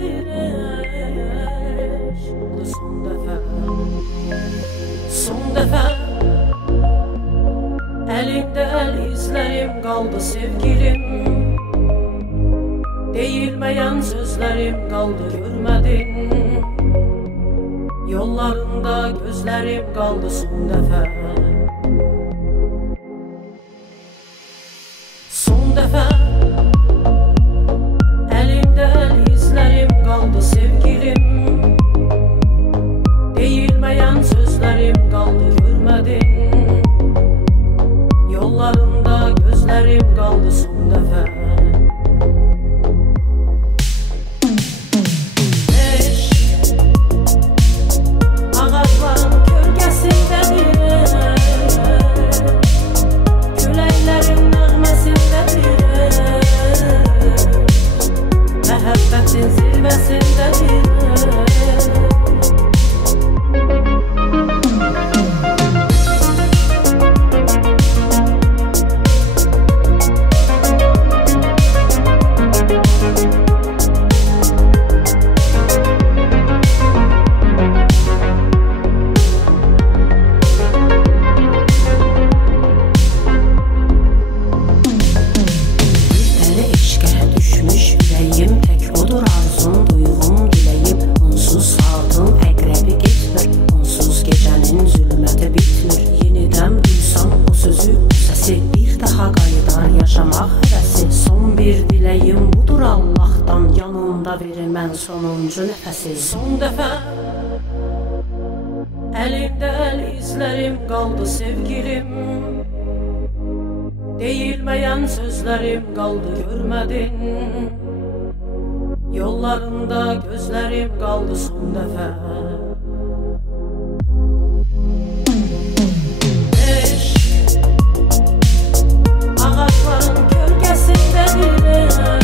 gölgesindedir eş. Son defa elimde el izlerim kaldı sevgilim. Değilmeyen sözlerim kaldı görmedin. Yollarında gözlerim kaldı son defa. Son defa elimde el izlerim kaldı sevgilim. Değilmeyen sözlerim kaldı görmedin. Yollarında gözlerim kaldı son defa. Son bir dileyim budur Allah'tan, yanımda verir mən sonuncu nəfəsi. Son dəfə elimdə el izlərim qaldı sevgilim. Değilmeyen sözlerim kaldı görmedin. Yollarında gözlerim kaldı son defa. Ağaçların gölgesindedir